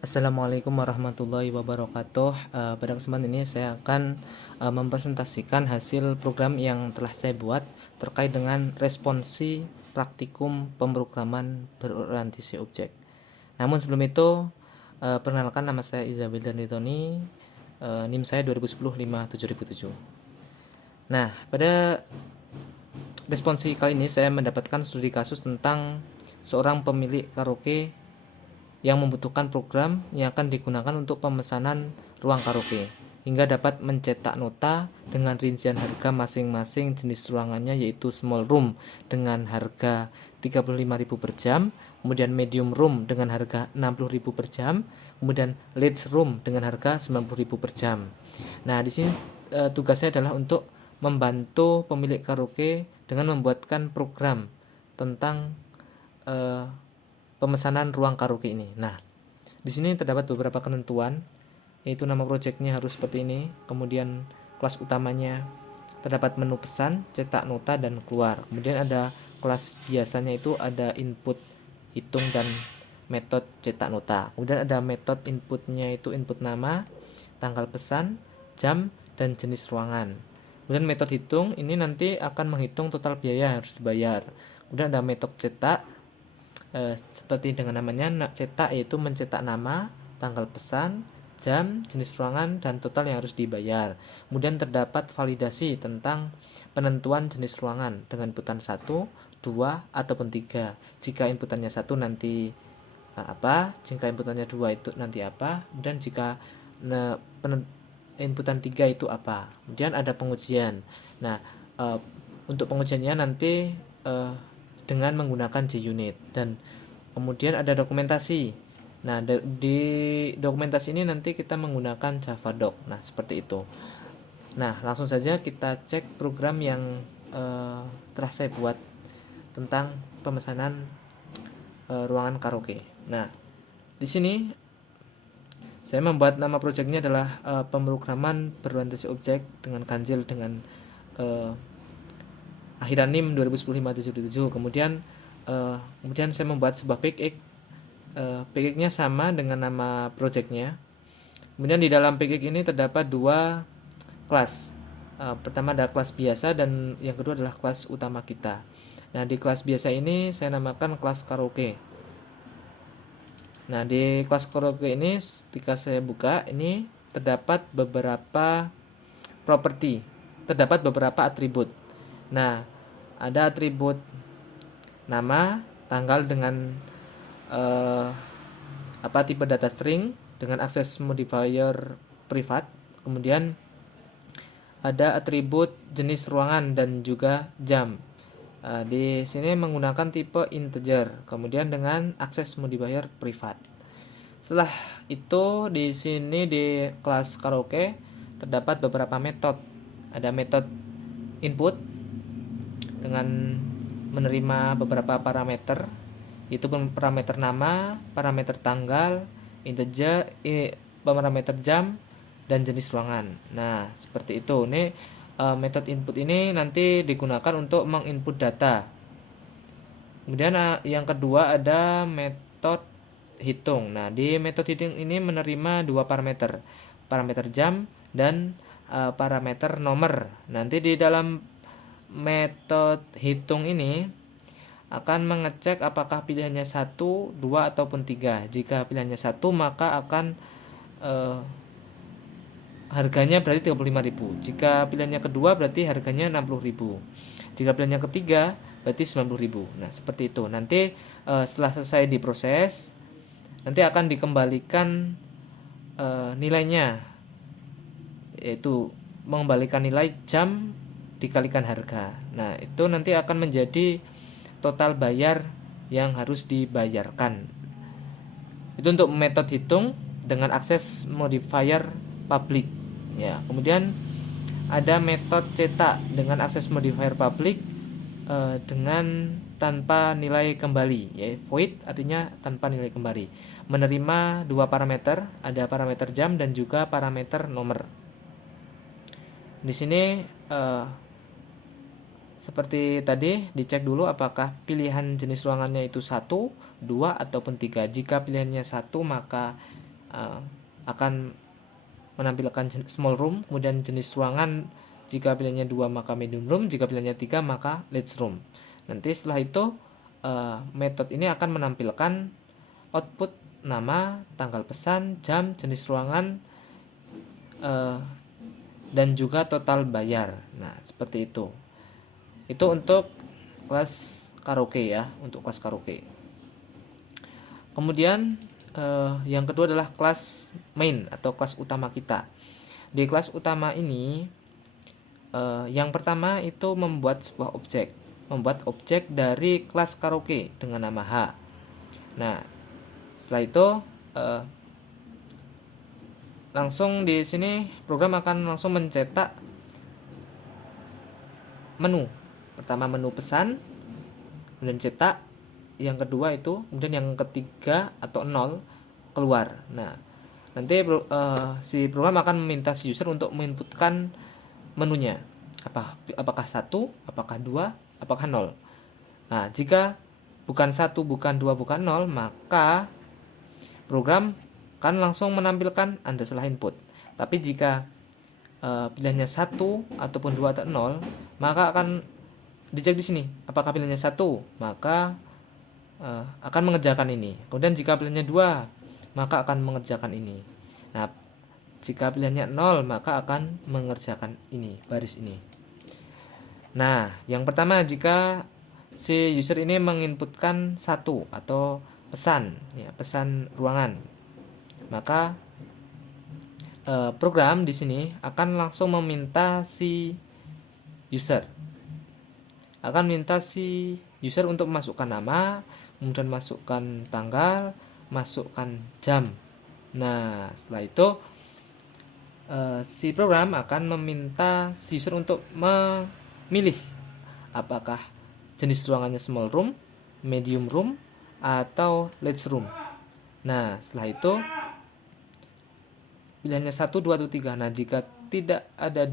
Assalamualaikum warahmatullahi wabarakatuh. Pada kesempatan ini saya akan mempresentasikan hasil program yang telah saya buat terkait dengan responsi praktikum pemrograman berorientasi objek. Namun sebelum itu, perkenalkan, nama saya Izabel Danitoni, NIM saya 2010 57007. Nah, pada responsi kali ini saya mendapatkan studi kasus tentang seorang pemilik karaoke yang membutuhkan program yang akan digunakan untuk pemesanan ruang karaoke hingga dapat mencetak nota dengan rincian harga masing-masing jenis ruangannya, yaitu small room dengan harga 35.000 per jam, kemudian medium room dengan harga 60.000 per jam, kemudian large room dengan harga 90.000 per jam. Nah, di sini tugasnya adalah untuk membantu pemilik karaoke dengan membuatkan program tentang pemesanan ruang karaoke ini. Nah, di sini terdapat beberapa ketentuan, yaitu nama proyeknya harus seperti ini, kemudian kelas utamanya terdapat menu pesan, cetak nota, dan keluar. Kemudian ada kelas biasanya, itu ada input, hitung, dan metode cetak nota. Kemudian ada metode inputnya, itu input nama, tanggal pesan, jam, dan jenis ruangan. Kemudian metode hitung ini nanti akan menghitung total biaya yang harus dibayar. Kemudian ada metode cetak, seperti dengan namanya, cetak yaitu mencetak nama, tanggal pesan, jam, jenis ruangan, dan total yang harus dibayar. Kemudian terdapat validasi tentang penentuan jenis ruangan dengan inputan 1, 2, ataupun 3. Jika inputannya 1 nanti apa, jika inputannya 2 itu nanti apa, dan jika inputan 3 itu apa. Kemudian ada pengujian. Nah, untuk pengujiannya nanti dengan menggunakan JUnit, dan kemudian ada dokumentasi. Nah, di dokumentasi ini nanti kita menggunakan Javadoc. Nah, seperti itu. Nah, langsung saja kita cek program yang telah saya buat tentang pemesanan ruangan karaoke. Nah, di sini saya membuat nama proyeknya adalah pemrograman berorientasi objek dengan ganjil dengan akhiran NIM 2010-577. Kemudian saya membuat sebuah PX. PX-nya sama dengan nama projectnya. Kemudian di dalam PX ini terdapat dua kelas. Pertama ada kelas biasa, dan yang kedua adalah kelas utama kita. Nah, di kelas biasa ini saya namakan kelas karaoke. Nah, di kelas karaoke ini ketika saya buka, ini terdapat beberapa properti, terdapat beberapa atribut. Nah, ada atribut nama, tanggal dengan tipe data string dengan akses modifier privat. Kemudian ada atribut jenis ruangan dan juga jam. Di sini menggunakan tipe integer, kemudian dengan akses modifier privat. Setelah itu, di sini di kelas karaoke terdapat beberapa metode. Ada metode input dengan menerima beberapa parameter, yaitu parameter nama, parameter tanggal, integer, parameter jam, dan jenis ruangan. Nah, seperti itu. Ini metode input ini nanti digunakan untuk menginput data. Kemudian yang kedua ada metode hitung. Nah, di metode hitung ini menerima dua parameter, parameter jam dan parameter nomor. Nanti di dalam metode hitung ini akan mengecek apakah pilihannya 1, 2, ataupun 3. Jika pilihannya 1, maka akan harganya berarti 35.000. Jika pilihannya kedua berarti harganya 60.000. Jika pilihannya ketiga berarti 90.000. Nah, seperti itu. Nanti setelah selesai diproses, nanti akan dikembalikan nilainya, yaitu mengembalikan nilai jam dikalikan harga. Nah, itu nanti akan menjadi total bayar yang harus dibayarkan. Itu untuk metode hitung dengan akses modifier public. Ya, kemudian ada metode cetak dengan akses modifier public dengan tanpa nilai kembali, ya, void artinya tanpa nilai kembali. Menerima dua parameter, ada parameter jam dan juga parameter nomor. Di sini seperti tadi, dicek dulu apakah pilihan jenis ruangannya itu 1, 2, ataupun 3. Jika pilihannya 1, maka akan menampilkan small room, kemudian jenis ruangan jika pilihannya 2 maka medium room, jika pilihannya 3 maka large room. Nanti setelah itu metode ini akan menampilkan output nama, tanggal pesan, jam, jenis ruangan, dan juga total bayar. Nah, seperti itu. Itu untuk kelas karaoke ya, untuk kelas karaoke. Kemudian yang kedua adalah kelas main atau kelas utama kita. Di kelas utama ini yang pertama itu membuat sebuah objek dari kelas karaoke dengan nama H. Nah, setelah itu langsung di sini program akan langsung mencetak menu. Pertama menu pesan, kemudian cetak, yang kedua itu, kemudian yang ketiga atau 0 keluar. Nah, nanti si program akan meminta si user untuk menginputkan menunya. Apakah 1, apakah 2, apakah 0. Nah, jika bukan 1, bukan 2, bukan 0, maka program akan langsung menampilkan Anda salah input. Tapi jika pilihannya 1 ataupun 2 atau 0, maka akan dicek di sini. Apakah pilihannya 1, maka akan mengerjakan ini. Kemudian jika pilihannya 2, maka akan mengerjakan ini. Nah, jika pilihannya 0, maka akan mengerjakan ini, baris ini. Nah, yang pertama jika si user ini menginputkan 1 atau pesan, ya, pesan ruangan, maka program di sini akan langsung meminta si user untuk memasukkan nama, kemudian masukkan tanggal, masukkan jam. Nah, setelah itu si program akan meminta si user untuk memilih apakah jenis ruangannya small room, medium room, atau large room. Nah, setelah itu pilihannya 1, 2, atau 3. Nah, jika tidak ada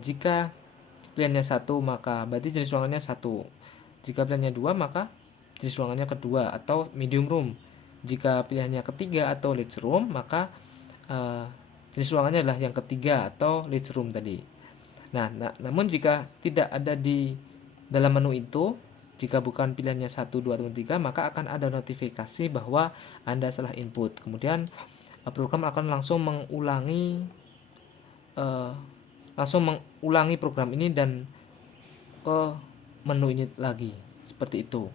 jika pilihannya 1, maka berarti jenis ruangannya 1. Jika pilihannya 2, maka jenis ruangannya kedua atau medium room. Jika pilihannya ketiga atau large room, maka jenis ruangannya adalah yang ketiga atau large room tadi. Nah, namun jika tidak ada di dalam menu itu, jika bukan pilihannya 1, 2, atau 3, maka akan ada notifikasi bahwa Anda salah input. Kemudian program akan langsung mengulangi program ini dan ke menu ini lagi, seperti itu.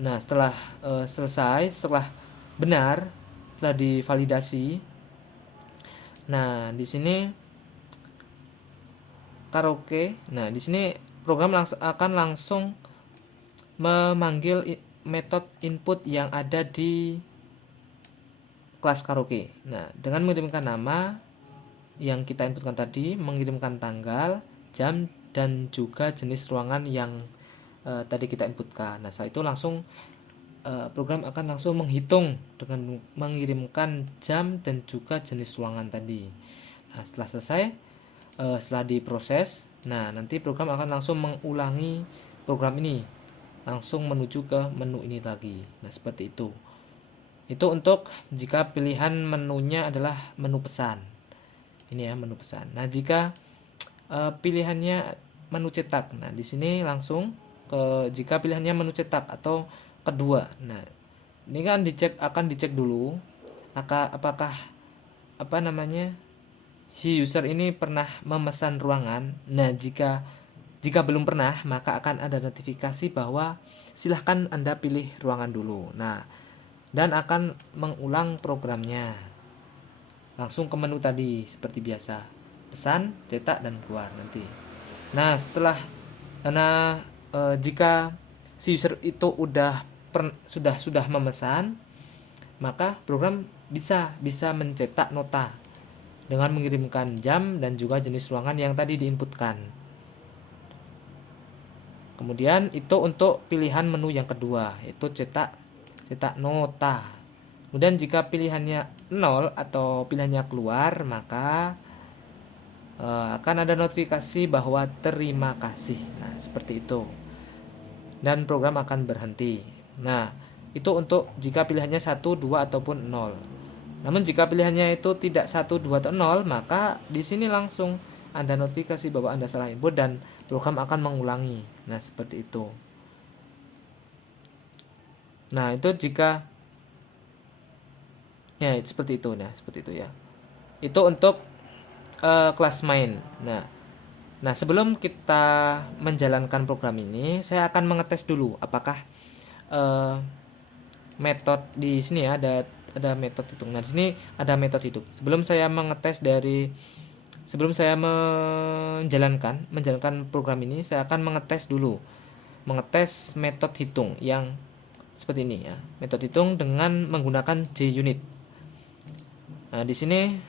Nah, setelah selesai, setelah benar, setelah divalidasi, nah di sini karaoke. Nah, di sini program akan langsung memanggil metode input yang ada di kelas karaoke. Nah, dengan mengirimkan nama yang kita inputkan tadi, mengirimkan tanggal, jam, dan juga jenis ruangan yang tadi kita inputkan. Nah, setelah itu langsung program akan langsung menghitung dengan mengirimkan jam dan juga jenis ruangan tadi. Nah, setelah selesai, setelah diproses, nah nanti program akan langsung mengulangi program ini, langsung menuju ke menu ini lagi. Nah, seperti itu. Itu untuk jika pilihan menunya adalah menu pesan. Ini ya, menu pesan. Nah, jika pilihannya menu cetak, nah di sini langsung jika pilihannya menu cetak atau kedua. Nah, ini kan akan dicek dulu apakah si user ini pernah memesan ruangan. Nah, jika belum pernah, maka akan ada notifikasi bahwa silahkan Anda pilih ruangan dulu. Nah, dan akan mengulang programnya langsung ke menu tadi seperti biasa, pesan, cetak, dan keluar nanti. Nah, jika si user itu sudah memesan, maka program bisa mencetak nota dengan mengirimkan jam dan juga jenis ruangan yang tadi diinputkan. Kemudian itu untuk pilihan menu yang kedua, yaitu cetak nota. Kemudian jika pilihannya 0 atau pilihannya keluar, maka akan ada notifikasi bahwa terima kasih. Nah, seperti itu. Dan program akan berhenti. Nah, Itu untuk jika pilihannya 1, 2 ataupun 0. Namun jika pilihannya itu tidak 1, 2 atau 0, maka di sini langsung Anda notifikasi bahwa Anda salah input dan program akan mengulangi. Nah, seperti itu. Nah, itu jika ya seperti itu. Nah, seperti itu ya. Itu untuk kelas main. Nah, sebelum kita menjalankan program ini, saya akan mengetes dulu apakah metode di sini ya, ada metode hitung. Nah, di sini ada metode hitung. Sebelum saya menjalankan program ini, saya akan mengetes metode hitung yang seperti ini ya. Metode hitung dengan menggunakan JUnit. Nah, di sini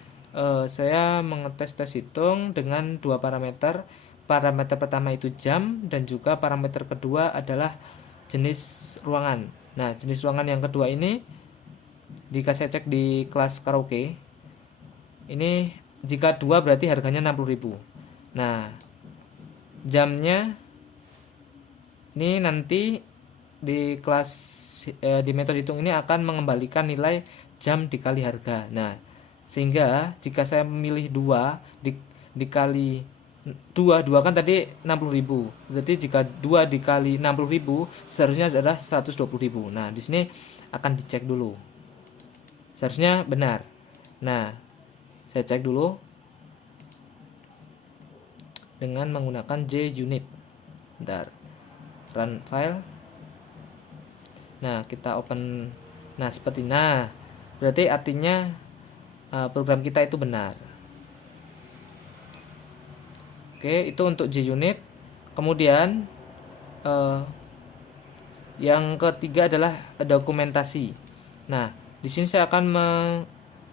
saya mengetes tes hitung dengan dua parameter. Parameter pertama itu jam dan juga parameter kedua adalah jenis ruangan. Nah, jenis ruangan yang kedua ini jika saya cek di kelas karaoke ini, jika 2 berarti harganya 60.000. Nah, jamnya ini nanti di kelas di metode hitung ini akan mengembalikan nilai jam dikali harga. Nah, sehingga jika saya memilih 2 dikali 2 kan tadi 60.000. Berarti jika 2 dikali 60.000 seharusnya adalah 120.000. Nah, di sini akan dicek dulu. Seharusnya benar. Nah, saya cek dulu dengan menggunakan JUnit. Bentar. Run file. Nah, kita open. Nah, seperti berarti artinya program kita itu benar. Oke, itu untuk JUnit. Kemudian yang ketiga adalah dokumentasi. Nah, di sini saya akan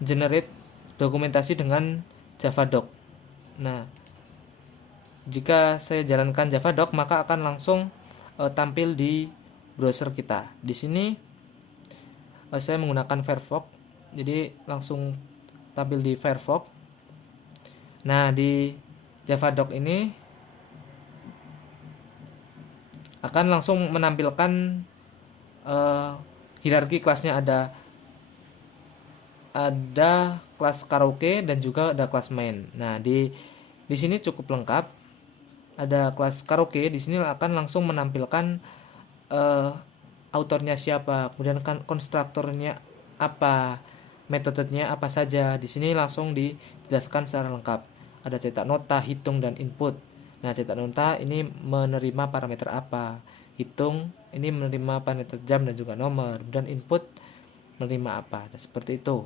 generate dokumentasi dengan Javadoc. Nah, jika saya jalankan Javadoc, maka akan langsung tampil di browser kita. Di sini saya menggunakan Firefox, jadi langsung tampil di Firefox. Nah, di Javadoc ini akan langsung menampilkan hierarki kelasnya. Ada kelas karaoke dan juga ada kelas main. Nah, di sini cukup lengkap. Ada kelas karaoke, di sini akan langsung menampilkan autornya siapa, kemudian kan konstruktornya apa, metodenya apa saja. Di sini langsung dijelaskan secara lengkap. Ada cetak nota, hitung, dan input. Nah, cetak nota ini menerima parameter apa, hitung ini menerima parameter jam dan juga nomor, dan input menerima apa. Dan seperti itu.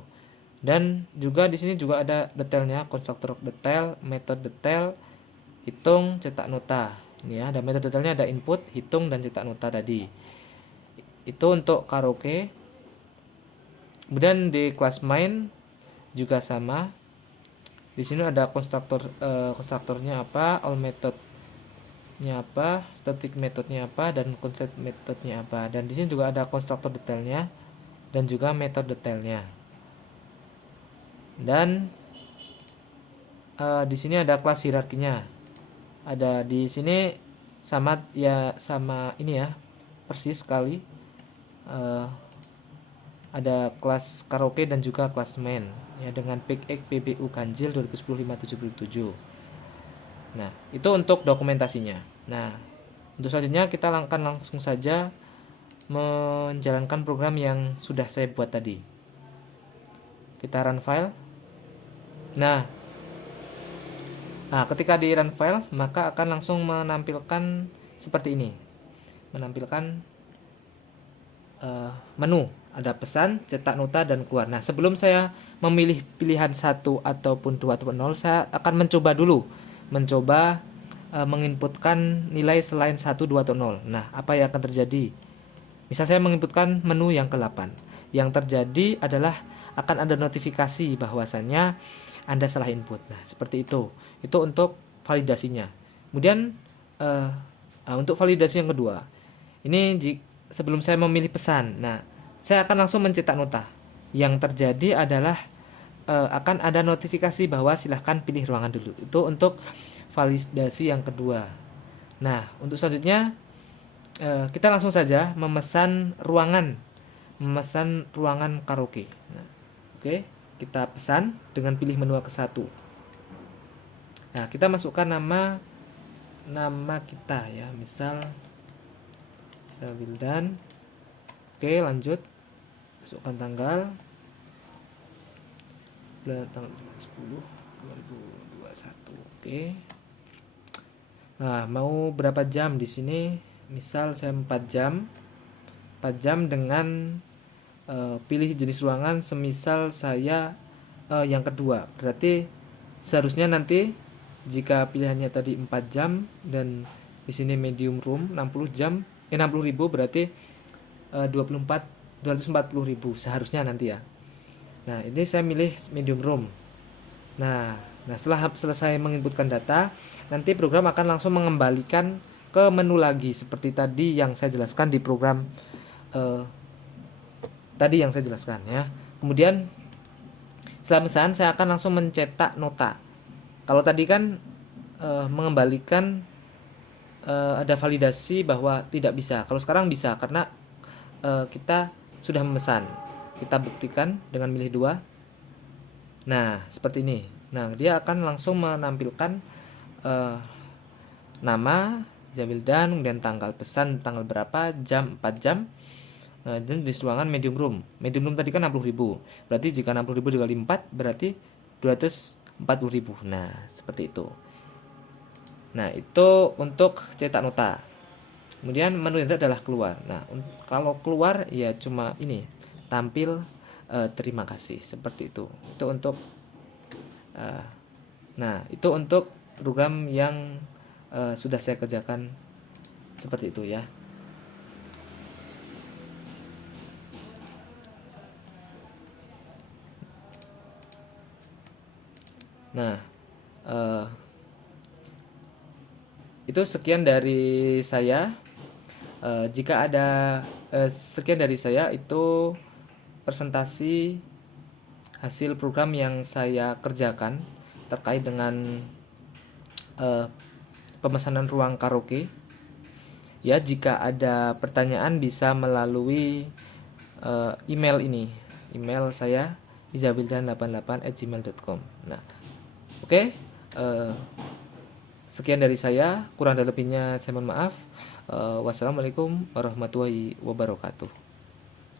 Dan juga di sini juga ada detailnya, konstruktor detail, metode detail, hitung, cetak nota. Ini ya, ada metode detailnya, ada input, hitung, dan cetak nota tadi. Itu untuk karaoke. Kemudian di kelas main juga sama. Di sini ada konstruktornya apa, all methodnya apa, static methodnya apa, dan concept methodnya apa. Dan di sini juga ada konstruktor detailnya dan juga metode detailnya. Dan di sini ada kelas hierarkinya. Ada di sini sama ini ya, persis sekali. Ada kelas karaoke dan juga kelas main ya, dengan PIC PBU Ganjil 2010-577. Nah, itu untuk dokumentasinya. Nah, untuk selanjutnya kita akan langsung saja menjalankan program yang sudah saya buat tadi. Kita run file. Nah, ketika di run file, maka akan langsung menampilkan seperti ini. Menampilkan menu, ada pesan, cetak nota, dan keluar. Nah, sebelum saya memilih pilihan 1 ataupun 2 ataupun 0, saya akan mencoba menginputkan nilai selain 1, 2 atau 0. Nah, apa yang akan terjadi? Misal saya menginputkan menu yang ke-8. Yang terjadi adalah akan ada notifikasi bahwasannya Anda salah input. Nah, seperti itu. Itu untuk validasinya. Kemudian untuk validasi yang kedua, ini sebelum saya memilih pesan, nah saya akan langsung mencetak nota. Yang terjadi adalah akan ada notifikasi bahwa silahkan pilih ruangan dulu. Itu untuk validasi yang kedua. Nah, untuk selanjutnya kita langsung saja memesan ruangan memesan ruangan karaoke. Nah, oke, kita pesan dengan pilih menu ke-1. Nah, kita masukkan nama kita ya, misal Wildan. Oke, lanjut. Masukkan tanggal 10 2021. Oke. Nah, mau berapa jam di sini? Misal saya 4 jam. 4 jam dengan pilih jenis ruangan, semisal saya yang kedua. Berarti seharusnya nanti jika pilihannya tadi 4 jam dan di sini medium room 60.000 berarti 240.000 seharusnya nanti ya. Nah, ini saya milih medium room. Nah, setelah selesai menginputkan data, nanti program akan langsung mengembalikan ke menu lagi seperti tadi yang saya jelaskan di program tadi yang saya jelaskan ya. Kemudian setelah pemesanan saya akan langsung mencetak nota. Kalau tadi kan mengembalikan ada validasi bahwa tidak bisa. Kalau sekarang bisa karena kita sudah memesan. Kita buktikan dengan milih 2. Nah, seperti ini. Nah, dia akan langsung menampilkan nama Wildan, kemudian tanggal pesan, tanggal berapa, jam 4 jam, dan di ruangan medium room. Medium room tadi kan 60.000. Berarti jika 60.000 dikali 4 berarti 240.000. Nah, seperti itu. Nah, itu untuk cetak nota. Kemudian menu yang adalah keluar. Nah, kalau keluar ya cuma ini, tampil terima kasih, seperti itu. Itu untuk itu untuk program yang sudah saya kerjakan seperti itu ya. Nah, itu sekian dari saya. Jika ada sekian dari saya, itu presentasi hasil program yang saya kerjakan terkait dengan pemesanan ruang karaoke. Ya, jika ada pertanyaan bisa melalui email ini. Email saya izawildan88@gmail.com. Nah, oke. Sekian dari saya, kurang dan lebihnya saya mohon maaf. Wassalamualaikum warahmatullahi wabarakatuh.